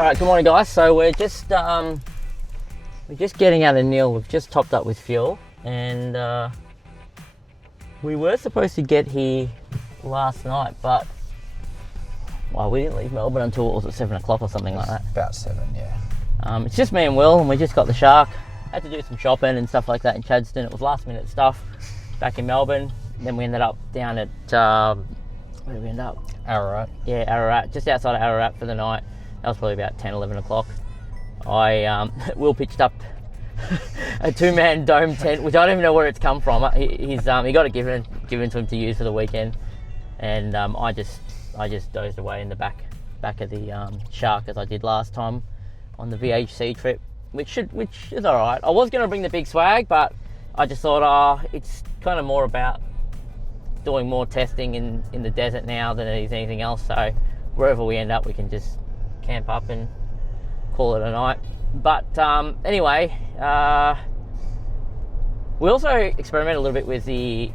Alright, good morning guys. So we're just getting out of Nil. We've just topped up with fuel and we were supposed to get here last night, but well, we didn't leave Melbourne until it was at 7 o'clock or something like that. About 7, yeah. It's just me and Will, and we just got the Shark. Had to do some shopping and stuff like that in Chadstone. It was last minute stuff back in Melbourne. Then we ended up down at where did we end up? Ararat. Yeah, Ararat, just outside of Ararat for the night. That was probably about 10, 11 o'clock. Will pitched up a two-man dome tent, which I don't even know where it's come from. He got it given to him to use for the weekend, and I just dozed away in the back of the Shark as I did last time on the VHC trip, which is all right. I was going to bring the big swag, but I just thought, it's kind of more about doing more testing in the desert now than it is anything else. So wherever we end up, we can just camp up and call it a night. But anyway, we also experimented a little bit with the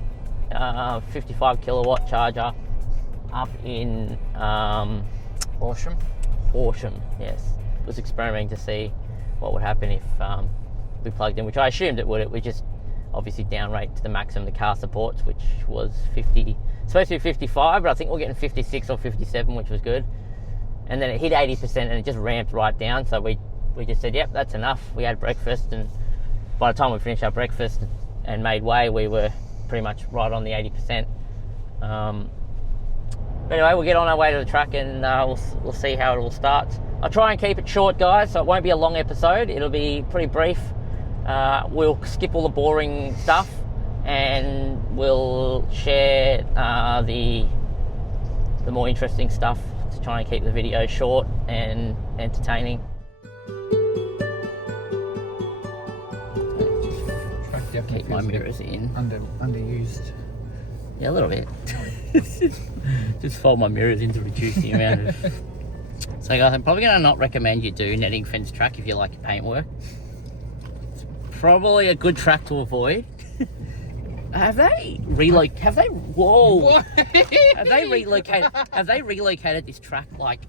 55 kilowatt charger up in Horsham. Yes, was experimenting to see what would happen if we plugged in, which I assumed it would. We just obviously down rate to the maximum the car supports, which was 50, supposed to be 55, but I think we're getting 56 or 57, which was good. And then it hit 80% and it just ramped right down. So we just said, yep, that's enough. We had breakfast, and by the time we finished our breakfast and made way, we were pretty much right on the 80%. But anyway, we'll get on our way to the track and we'll see how it all starts. I'll try and keep it short, guys, so it won't be a long episode. It'll be pretty brief. We'll skip all the boring stuff and we'll share the more interesting stuff to try and keep the video short and entertaining. Keep my mirrors in. Underused. Yeah, a little bit. Just fold my mirrors in to reduce the amount of... So guys, I'm probably going to not recommend you do netting fence track if you like your paintwork. It's probably a good track to avoid. Have they relocated this track like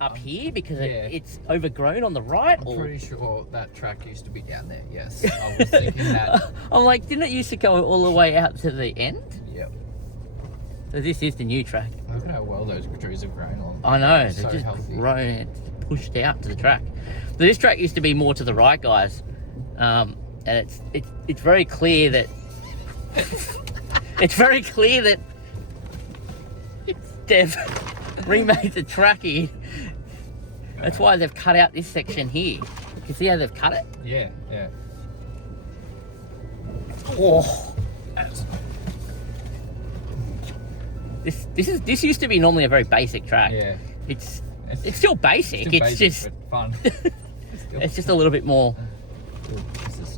up here because it's overgrown on the right? I'm pretty sure that track used to be down there. Yes, I was thinking that. I'm like, didn't it used to go all the way out to the end? Yep. So this is the new track. Look at how well those trees have grown on. I know, So they're just healthy. grown and pushed out to the track. So this track used to be more to the right, guys, and it's very clear that they've remade the track here. That's why they've cut out this section here. You see how they've cut it? Yeah. Oh, this used to be normally a very basic track. Yeah. It's still basic. It's just fun. it's just a little bit more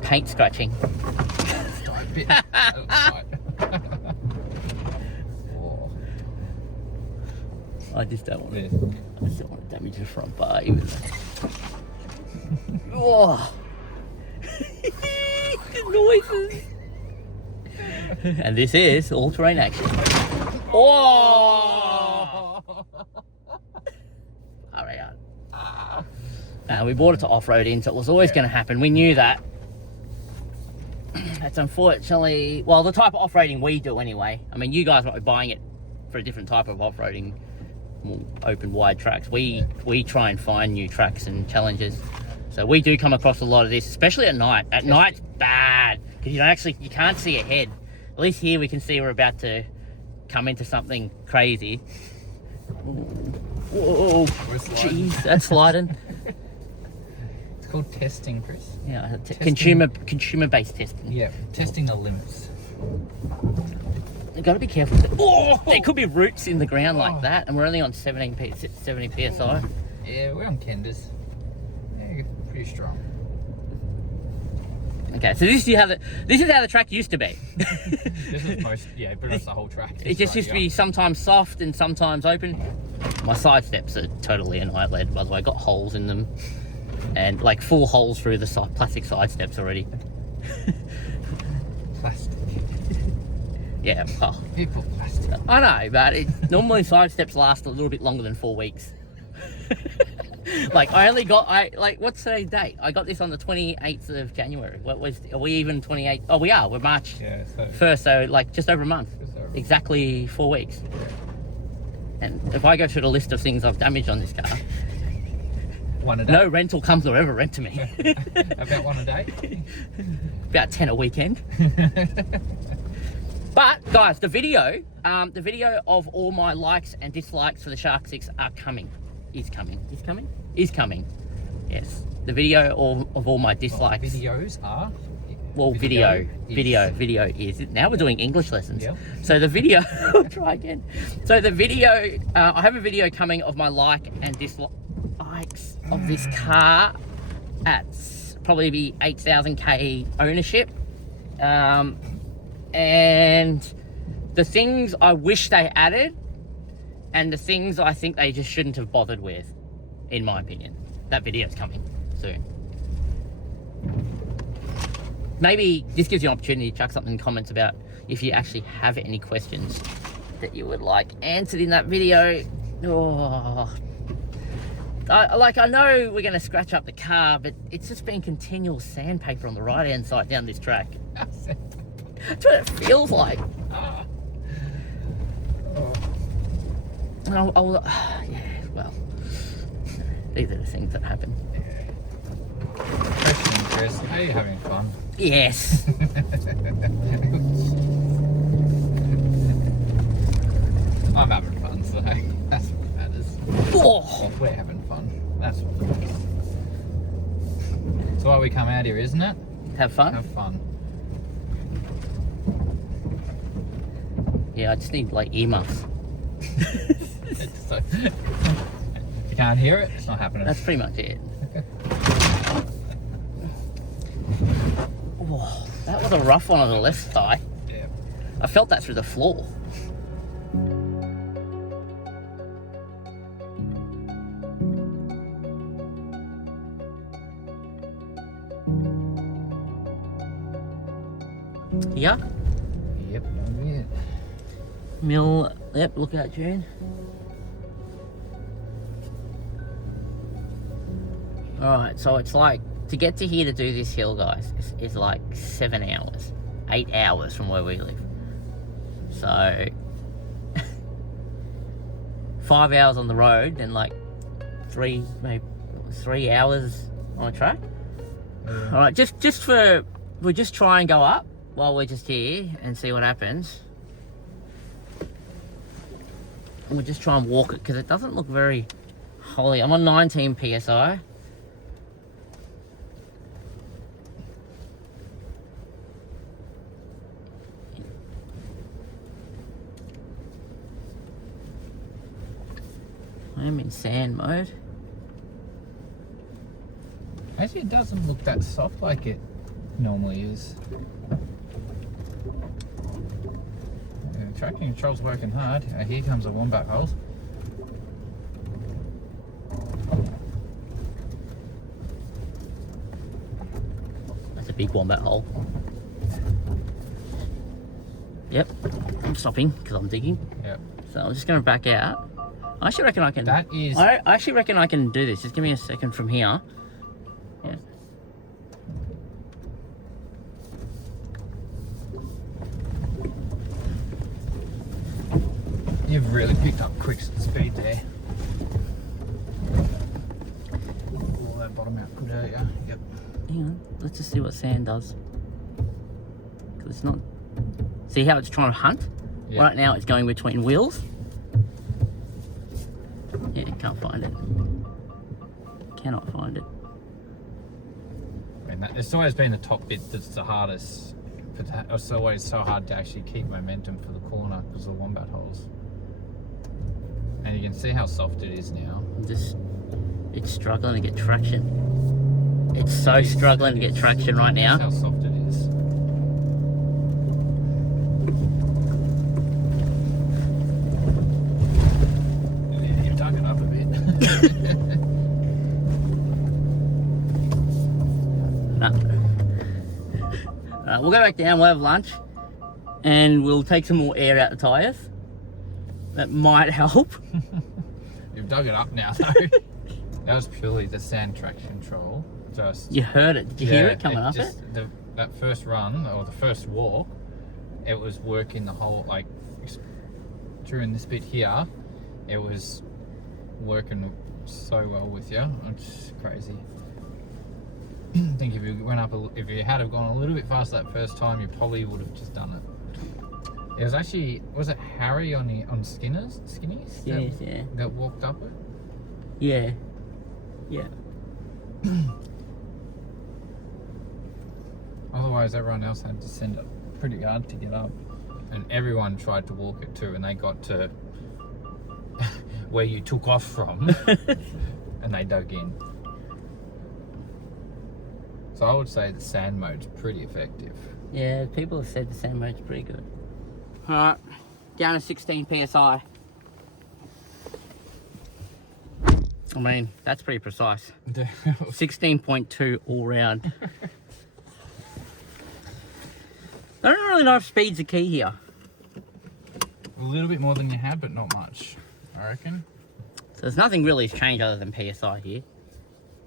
paint scratching. I just don't want to. I just don't want to damage the front bar. Oh, the noises. And this is all-terrain action. Oh! Alright. We brought it to off-roading, so it was always going to happen. We knew that. It's unfortunately, well, the type of off-roading we do anyway. I mean, you guys might be buying it for a different type of off-roading, more open, wide tracks. We try and find new tracks and challenges. So we do come across a lot of this, especially at night. At night, it's bad because you can't see ahead. At least here we can see we're about to come into something crazy. Whoa, jeez, that's sliding. It's called testing, Chris. Yeah, consumer-based testing. Yeah, testing the limits. You've got to be careful. There could be roots in the ground like that, and we're only on 70 psi. Yeah, we're on Kenders. Yeah, pretty strong. Okay, so this is how the track used to be. This is pretty much the whole track. It just used to be sometimes soft and sometimes open. My side steps are totally night led, by the way. I got holes in them, and like full holes through the plastic side steps already. Plastic. Yeah. Oh. People plastic. I know, but normally side steps last a little bit longer than 4 weeks. Like what's today's date? I got this on the 28th of January. Are we even 28th? Oh, we are. We're March Yeah, so 1st, so like just over a month. Exactly 4 weeks. And if I go through the list of things I've damaged on this car, one a day. no rental company will ever rent to me. About one a day. About 10 a weekend. But guys, the video of all my likes and dislikes for the Shark 6 are coming. Is coming. Yes, the video of all my dislikes. Videos are. Well, video is. Now we're doing English lessons. Yep. So the video, I'll try again. So the video, I have a video coming of my like and dislikes of this car at probably be 8,000k ownership. And the things I wish they added and the things I think they just shouldn't have bothered with, in my opinion. That video's coming soon. Maybe this gives you an opportunity to chuck something in the comments about if you actually have any questions that you would like answered in that video. Oh, I know we're going to scratch up the car, but it's just been continual sandpaper on the right hand side down this track. That's what it feels like. Yeah, well, these are the things that happen. Chris, are you having fun? Yes. I'm having fun, so that's what matters. Oh. Well, we're having fun. That's what matters. That's why we come out here, isn't it? Have fun? Have fun. Yeah, I just need like earmuffs. So, if you can't hear it, it's not happening. That's pretty much it. Oh, that was a rough one on the left thigh. Yeah. I felt that through the floor. Yeah? Yep, I'm it. Yep, look out, June. Alright, so it's like, to get to here to do this hill, guys, is like 7 hours. 8 hours from where we live. So, 5 hours on the road, then like 3 hours on a track. Yeah. Alright, we'll just try and go up while we're just here and see what happens. And we'll just try and walk it because it doesn't look very holy. I'm on 19 PSI. I am in sand mode. Actually, it doesn't look that soft like it normally is. Yeah, tracking control's working hard. Here comes a wombat hole. That's a big wombat hole. Yep, I'm stopping because I'm digging. Yep. So I'm just going to back out. I actually reckon I can. That is. I actually reckon I can do this. Just give me a second from here. Yeah. You've really picked up quick speed there. Oh, that bottom out good earlier. Yep. Hang on. Let's just see what sand does. Because it's not. See how it's trying to hunt? Yep. Right now it's going between wheels. Yeah, can't find it. Cannot find it. I mean, it's always been the top bit that's the hardest. But it's always so hard to actually keep momentum for the corner because of the wombat holes. And you can see how soft it is now. It's struggling to get traction. It's so struggling to get traction right now. That's how soft it is. Yeah, you've dug it up a bit. We'll go back down, we'll have lunch, and we'll take some more air out the tyres. That might help. You've dug it up now, though. That was purely the sand traction control. Just You heard it. Did you hear it coming up it? That first run or the first walk, it was working the whole during this bit here. It was working so well with you. It's crazy. I think if you had have gone a little bit faster that first time, you probably would have just done it. It was actually, was it Harry on Skinny's? Yes, yeah. That walked up it? Yeah. Yeah. Otherwise, everyone else had to send it pretty hard to get up. And everyone tried to walk it too, and they got to where you took off from, and they dug in. So I would say the sand mode's pretty effective. Yeah, people have said the sand mode's pretty good. Alright, down to 16 PSI. I mean, that's pretty precise. 16.2 all round. I don't really know if speed's the key here. A little bit more than you had, but not much, I reckon. So there's nothing really has changed other than PSI here.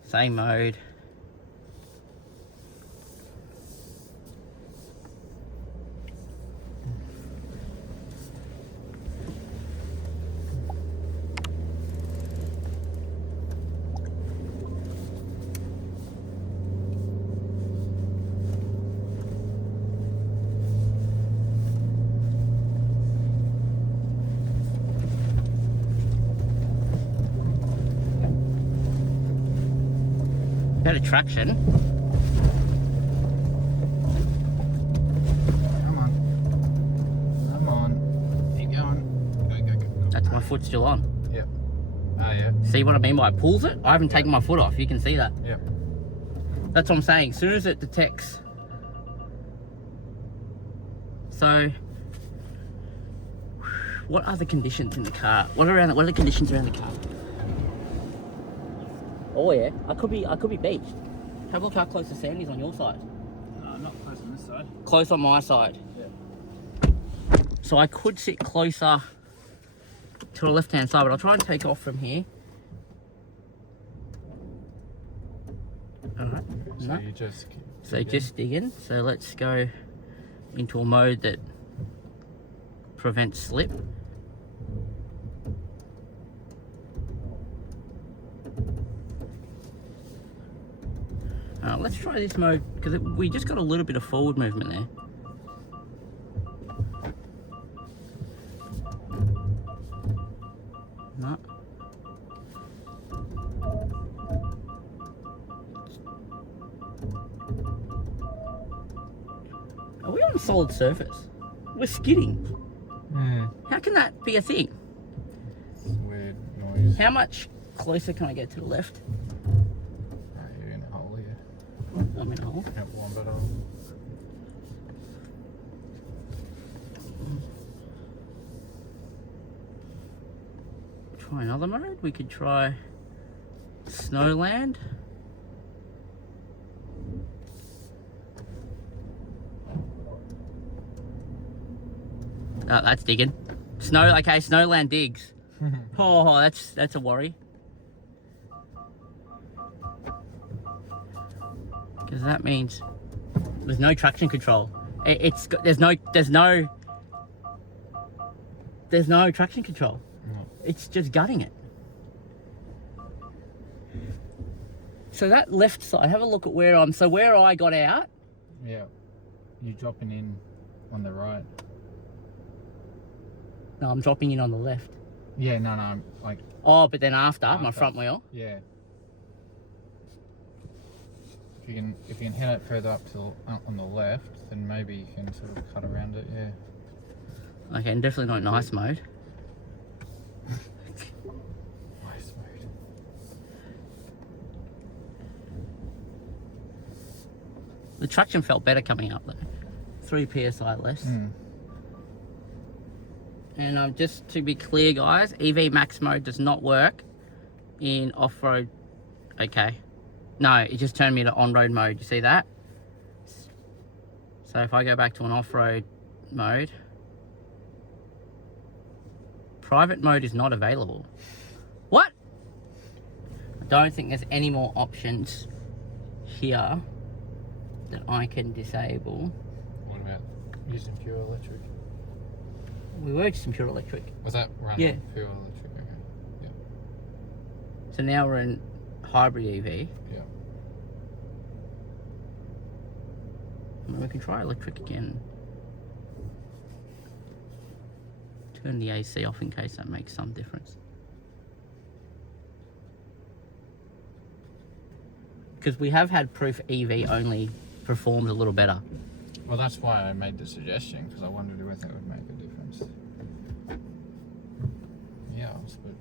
Same mode. Better traction. Come on. Keep going. Go. That's my foot still on. Yep. Oh yeah. See what I mean by it pulls it? I haven't taken my foot off. You can see that. Yep. That's what I'm saying. As soon as it detects. So, what are the conditions in the car? What are the conditions around the car? Oh yeah, I could be beached. Have a look how close the sand is on your side. No, not close on this side. Close on my side. Yeah. So I could sit closer to the left-hand side, but I'll try and take off from here. Alright. So you just... Just dig in. So let's go into a mode that prevents slip. Let's try this mode because we just got a little bit of forward movement there. No. Are we on a solid surface? We're skidding. How can that be a thing? It's weird noise. How much closer can I get to the left? You're in a hole here. I'm in a hole. Have one better. Try another mode. We could try Snowland. Oh, that's digging. Okay, Snowland digs. Oh, that's a worry. Because that means there's no traction control. There's no traction control. No. It's just gutting it. So that left side, have a look at where where I got out. Yeah. You're dropping in on the right. No, I'm dropping in on the left. Yeah, no, like... Oh, but then after my front wheel. Yeah. If you can head it further up to on the left, then maybe you can sort of cut around it, yeah. Okay, and definitely not nice mode. Nice mode. The traction felt better coming up though. 3 PSI less. And just to be clear guys, EV Max mode does not work in off-road. Okay. No, it just turned me to on-road mode. You see that? So if I go back to an off-road mode, private mode is not available. What? don't think there's any more options here that I can disable. What about using pure electric? We were just in pure electric. Was that run Yeah. on pure electric? Okay. Yeah. So now we're in hybrid EV. Yeah. We can try electric again. Turn the AC off in case that makes some difference. Because we have had proof EV only performed a little better. Well, that's why I made the suggestion, because I wondered whether it would make a difference. Yeah, but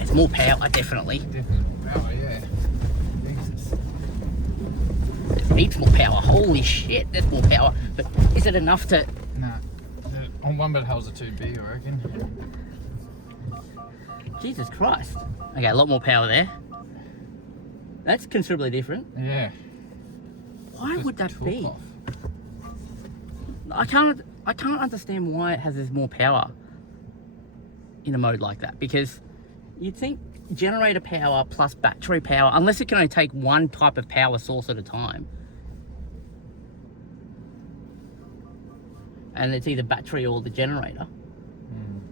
It's more power, definitely. definitely more power, yeah. Jesus. There's heaps more power. Holy shit, there's more power. But is it enough to... Nah. On one bit holds a 2B, I reckon. Jesus Christ. Okay, a lot more power there. That's considerably different. Yeah. Why Just would that took be? off. I can't understand why it has this more power in a mode like that, because you'd think generator power plus battery power, unless it can only take one type of power source at a time, and it's either battery or the generator,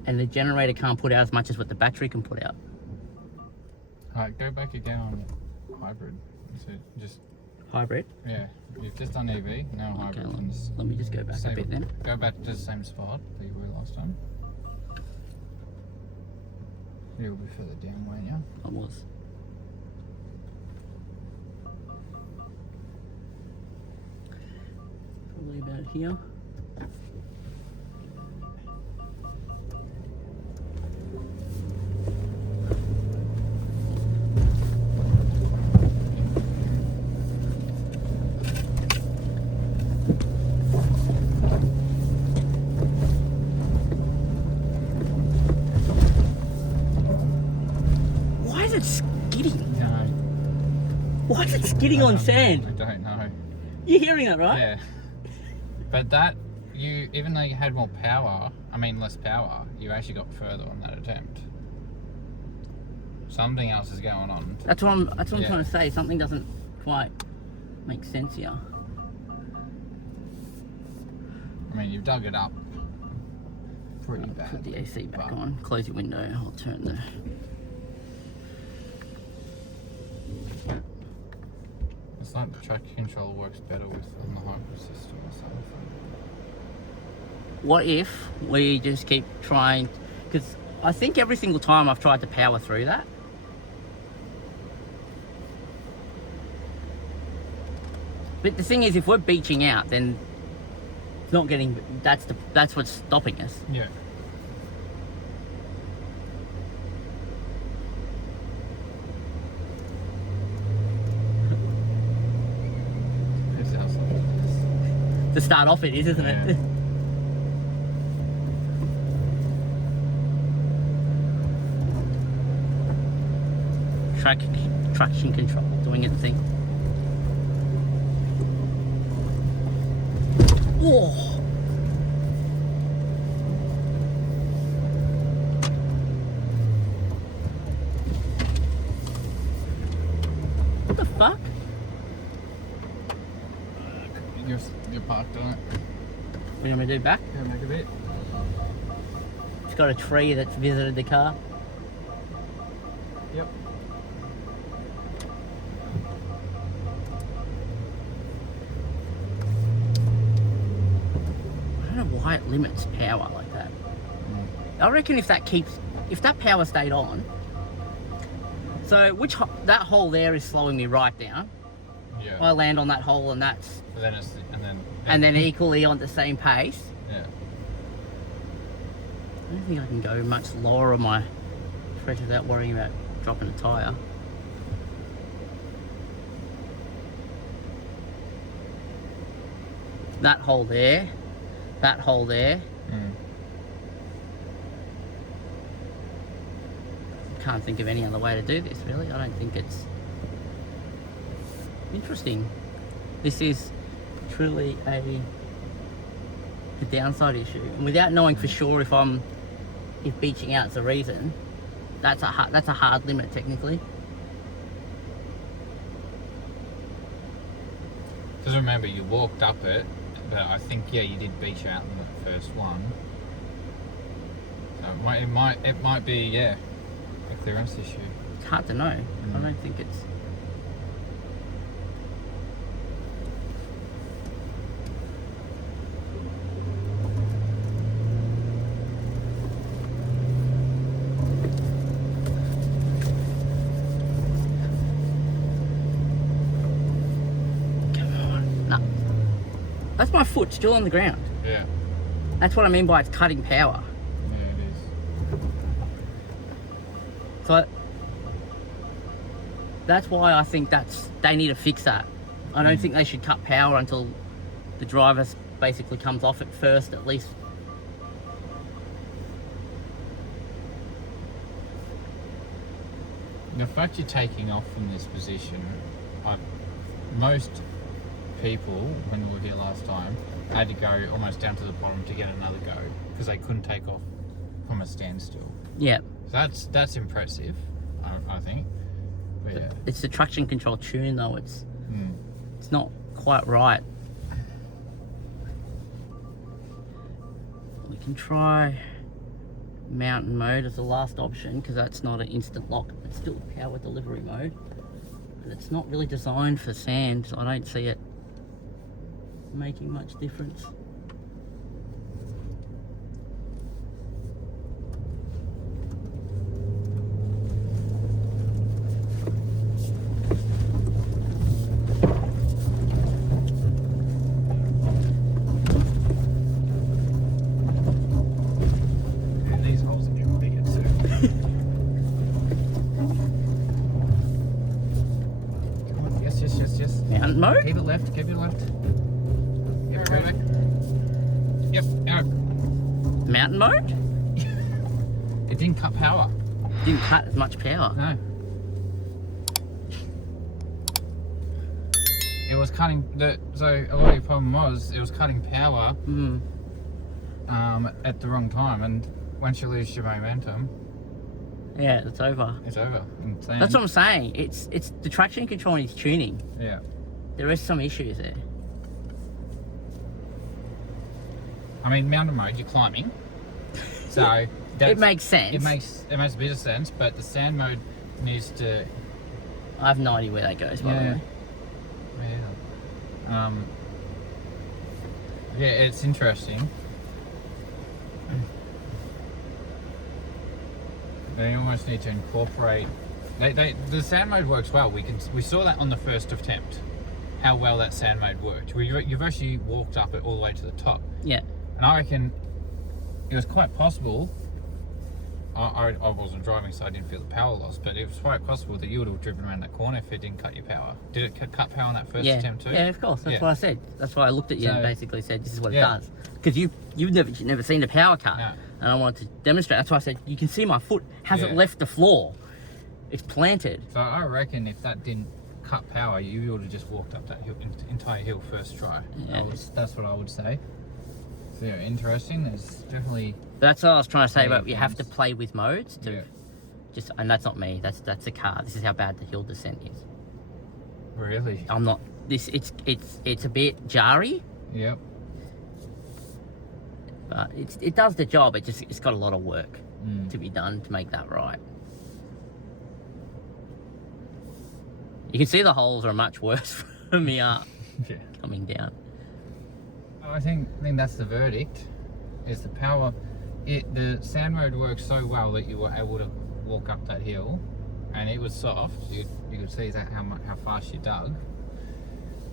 and the generator can't put out as much as what the battery can put out. Alright, go back again on hybrid. So just, Hybrid. yeah, you've just done EV, now hybrid. Okay, and let me just go back a bit then. Go back to the same spot that you were last time. You'll be further down, won't you? I was. Probably about here. Why is it skidding? No, Why is it skidding on sand? I don't know. You're hearing that, right? Yeah. But that, even though you had more power, less power, you actually got further on that attempt. Something else is going on. That's what I'm Yeah. trying to say. Something doesn't quite make sense here. You've dug it up pretty bad. Put the AC back but- on. Close your window. I'll turn the... It's like the track control works better with on the hybrid system or something. What if we just keep trying? Because I think every single time I've tried to power through that, but the thing is, if we're beaching out, then it's not getting. That's what's stopping us. Yeah. It's outside. To start off, it is, isn't Yeah. it? Traction control doing its thing. Whoa! What the fuck? You're parked on it. What do you want me to do back? Go back a bit. It's got a tree that's visited the car. Yep. I don't know why it limits power like that. I reckon if that power stayed on, so that hole there is slowing me right down. Yeah. I land on that hole and that's, And then equally on the same pace. yeah. I don't think I can go much lower on my pressure without worrying about dropping a tyre. That hole there. Can't think of any other way to do this, really. I don't think it's interesting. This is truly a downside issue. And without knowing for sure if I'm if beaching out's the reason, that's a hard limit technically. Because remember, you walked up it, but I think, yeah, you did beach out in the first one. So it might be, yeah, a clearance issue. It's hard to know. I don't think it's... That's my foot still on the ground. Yeah. That's what I mean by it's cutting power. Yeah, it is. So that's why I think they need to fix that. I don't think they should cut power until the driver basically comes off it first, at least. The fact you're taking off from this position, most people, when we were here last time, had to go almost down to the bottom to get another go because they couldn't take off from a standstill. Yeah. So that's impressive, I think. But yeah. It's the traction control tune though. It's not quite right. We can try mountain mode as the last option because that's not an instant lock. It's still power delivery mode. But it's not really designed for sand, so I don't see it making much difference. And these holes are getting bigger too. Come on, yes. Mountain mode? Keep it left. Yep, perfect. Yep, out. Mountain mode? It didn't cut power. Didn't cut as much power. No. It was cutting so a lot of your problem was it was cutting power at the wrong time, and once you lose your momentum, Yeah, it's over. it's over. That's what I'm saying. It's the traction control needs tuning. Yeah. There is some issues there. I mean, mountain mode, you're climbing, so It makes sense. It makes a bit of sense, but the sand mode needs to. I have no idea where that goes, by the way. Yeah. Yeah, it's interesting. They almost need to incorporate. The sand mode works well. We saw that on the first attempt, how well that sand mode worked. You've actually walked up it all the way to the top. Yeah. And I reckon it was quite possible. I wasn't driving, so I didn't feel the power loss, but it was quite possible that you would have driven around that corner if it didn't cut your power. Did it cut power on that first attempt too? Yeah, of course. That's what I said. That's why I looked at you and basically said, this is what it Yeah. does. Because you've never seen a power cut. No. And I wanted to demonstrate. That's why I said, you can see my foot hasn't Yeah. left the floor. It's planted. So I reckon if that didn't cut power, you would have just walked up that hill, entire hill first try. Yeah. That's what I would say. So yeah, interesting. There's definitely. That's what I was trying to say Yeah, about you have to play with modes to Yeah. just, and that's not me. That's the car. This is how bad the hill descent is. Really? I'm not. It's a bit jarry, Yep. but it does the job. It's got a lot of work to be done to make that right. You can see the holes are much worse from me up Yeah. coming down. I think that's the verdict. Is the power. The sand mode works so well that you were able to walk up that hill, and it was soft. You could see that how fast you dug,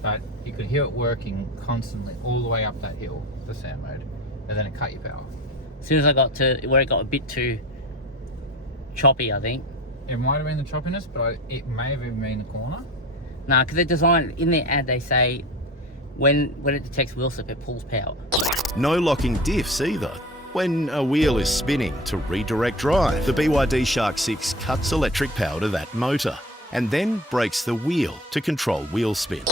but you could hear it working constantly all the way up that hill, the sand mode, and then it cut your power. As soon as I got to where it got a bit too choppy, I think. It might have been the choppiness, but it may have even been the corner. Nah, because they're designed in their ad. They say when it detects wheel slip, it pulls power. No locking diffs either. When a wheel is spinning to redirect drive, the BYD Shark 6 cuts electric power to that motor and then brakes the wheel to control wheel spin.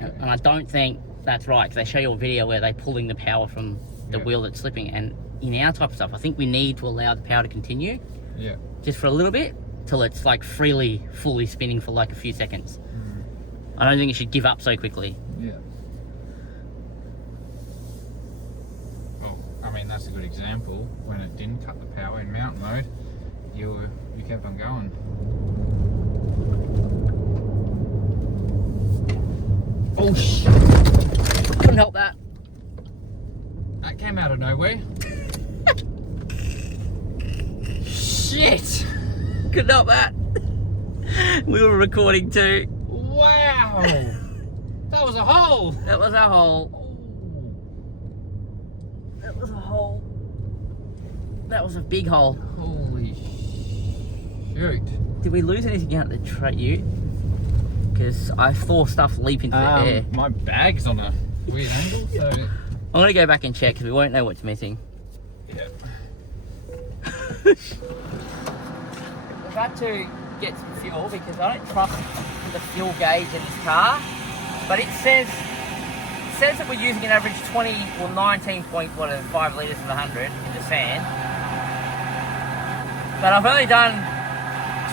And I don't think that's right, because they show you a video where they're pulling the power from the wheel that's slipping, and in our type of stuff, I think we need to allow the power to continue. Yeah. Just for a little bit, till it's like fully spinning for like a few seconds. I don't think it should give up so quickly. Yeah. Well, I mean, that's a good example. When it didn't cut the power in mountain mode, you kept on going. Oh shit! Couldn't help that. That came out of nowhere. Shit! Couldn't help that. We were recording too. Wow! That was a hole! That was a hole. That was a hole. That was a big hole. Holy shoot. Did we lose anything out the ute? Because I saw stuff leap into the air. My bag's on a weird angle, so... I'm going to go back and check because we won't know what's missing. Yeah. We've had to get some fuel because I don't trust the fuel gauge in this car. But it says that we're using an average 20 or 19.5 litres of 100 in the sand. But I've only done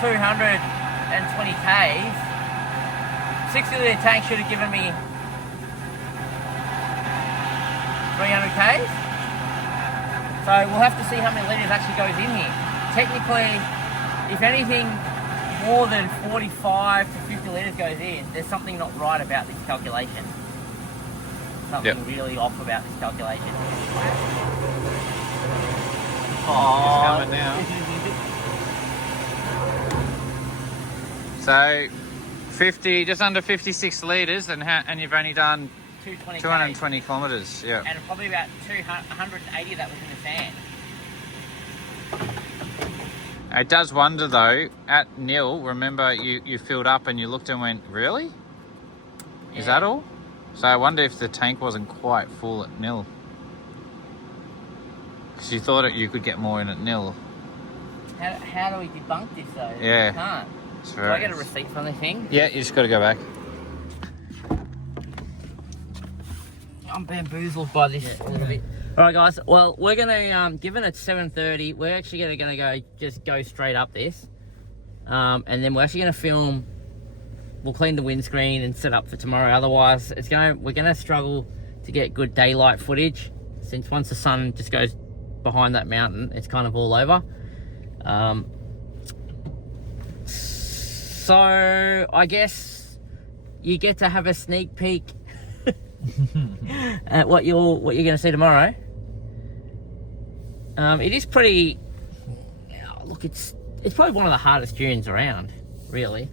220 Ks. 60 litre tank should have given me 300 Ks. So we'll have to see how many litres actually goes in here. Technically, if anything more than 45 to 50 litres goes in, there's something not right about this calculation. Something really off about this calculation. It's coming now. So 50, just under 56 litres, and you've only done 220 kilometres. Yeah. And probably about 180 of that was in the sand. It does wonder though, at nil, remember you filled up and you looked and went, really? Is that all? So I wonder if the tank wasn't quite full at nil. Because you thought you could get more in at nil. How do we debunk this though? Yeah. We can't. Do I get a receipt from the thing? Yeah, you just got to go back. I'm bamboozled by this a little bit. All right, guys. Well, we're gonna given it's 7:30, we're actually gonna go straight up this, and then we're actually gonna film. We'll clean the windscreen and set up for tomorrow. Otherwise, we're gonna struggle to get good daylight footage, since once the sun just goes behind that mountain, it's kind of all over. So I guess you get to have a sneak peek at what you're gonna see tomorrow. It is pretty. Look, it's probably one of the hardest dunes around, really.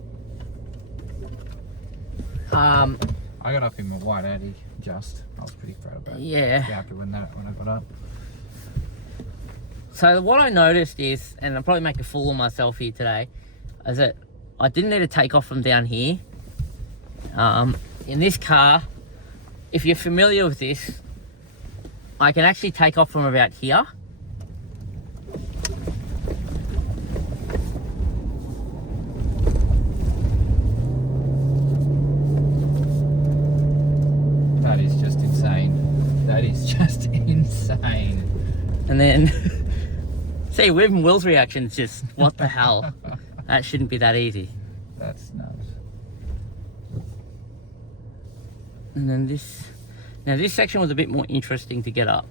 I got up in my white Addy. I was pretty proud of that. Yeah. Happy when I got up. So what I noticed is, and I'll probably make a fool of myself here today, is that I didn't need to take off from down here. In this car, if you're familiar with this, I can actually take off from about here. That is just insane. That is just insane. And then, see, even Will's reaction is just, what the hell? That shouldn't be that easy. That's nuts. And then this section was a bit more interesting to get up.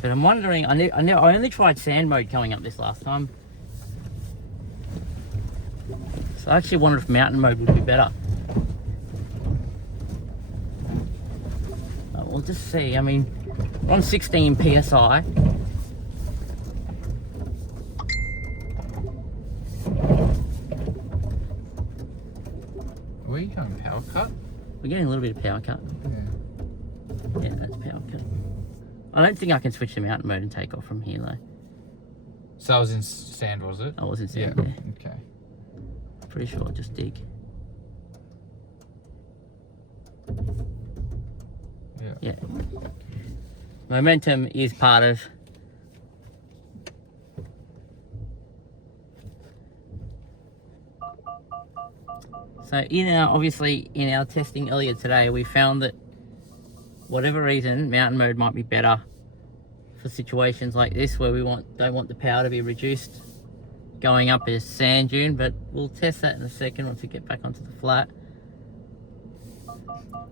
But I'm wondering, I only tried sand mode coming up this last time. So I actually wonder if mountain mode would be better. We'll just see. I mean, we're on 16 PSI. Were you going power cut? We're getting a little bit of power cut. Yeah, that's power cut. I don't think I can switch to mountain mode and take off from here though. So I was in sand, was it? I was in sand, yeah. Okay. Pretty sure I'll just dig. Yeah. Momentum is part of. So obviously in our testing earlier today, we found that whatever reason, mountain mode might be better for situations like this where we don't want the power to be reduced going up a sand dune, but we'll test that in a second once we get back onto the flat.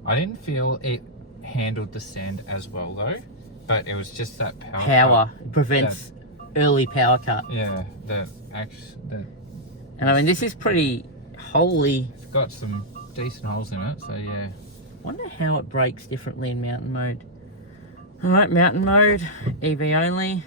I didn't feel it handled the sand as well though, but it was just that Power prevents early power cut. Yeah, and I mean, this is pretty holy. It's got some decent holes in it, so yeah. Wonder how it brakes differently in mountain mode. All right, mountain mode, EV only.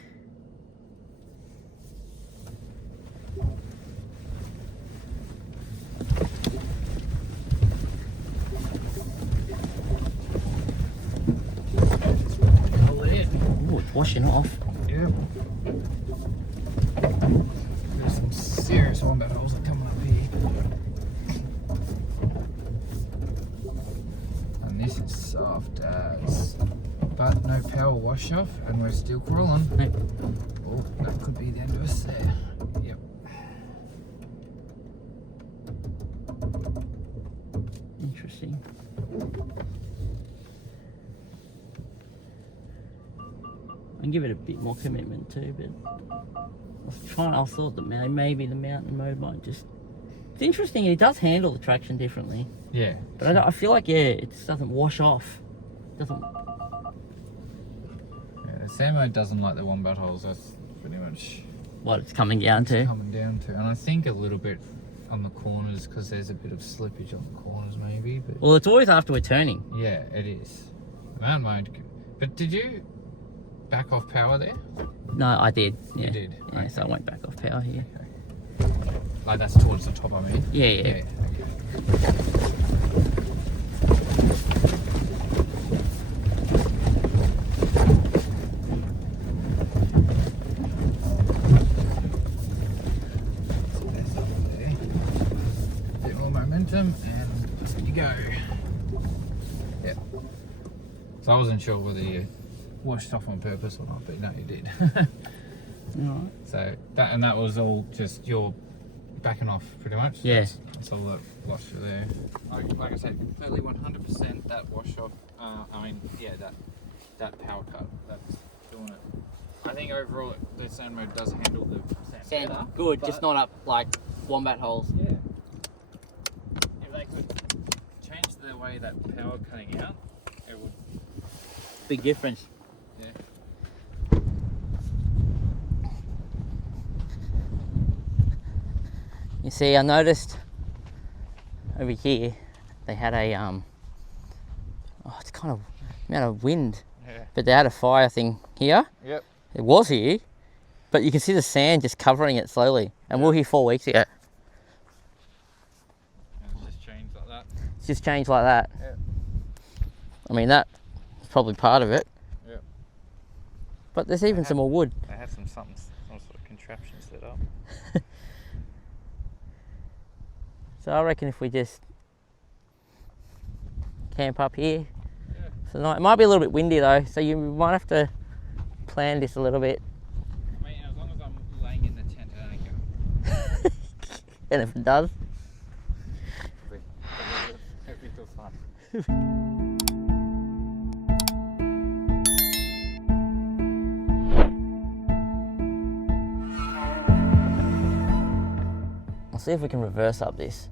Oh, it's washing off. Yep. There's some serious wombat holes that coming up here. And this is soft as. But no power wash off, and we're still crawling. Nope. Oh, that could be the end of us there. Yep. Interesting. I can give it a bit more commitment too, but I thought that maybe the mountain mode might just. It's interesting. It does handle the traction differently. Yeah. But I feel like it just doesn't wash off. Doesn't. Yeah, the sand mode doesn't like the wombat holes. That's pretty much What it's coming down to. And I think a little bit on the corners because there's a bit of slippage on the corners maybe. But Well, it's always after we're turning. yeah, it is. Mountain mode. But did you back off power there? No, I did. Yeah. You did? Yeah, Okay. so I went back off power here. Okay. Like that's towards the top, I mean. Yeah. Okay. So there's up there. Bit more momentum and you go. Yeah. So I wasn't sure whether you washed off on purpose or not, but no, you did. Alright. So that was all just your backing off, pretty much. Yeah. That's all that wash through there. Like I said, completely 100% that wash off. That power cut. That's doing it. I think overall the sand mode does handle the sand better, good, but just not up like wombat holes. yeah. If they could change the way that power cutting out, it would. Big difference. Yeah. You see, I noticed over here they had a it's kind of amount of wind, Yeah. but they had a fire thing here. Yep. It was here, but you can see the sand just covering it slowly. And we were here 4 weeks ago. And it's just changed like that. It's just changed like that. Yeah. I mean, that's probably part of it. Yep. But there's even some more wood. They have some sort of contraption set up. So I reckon if we just camp up here for the night. It might be a little bit windy though, so you might have to plan this a little bit. I mean, as long as I'm laying in the tent, it ain't going. And if it does, Everything feels fine. I'll see if we can reverse up this.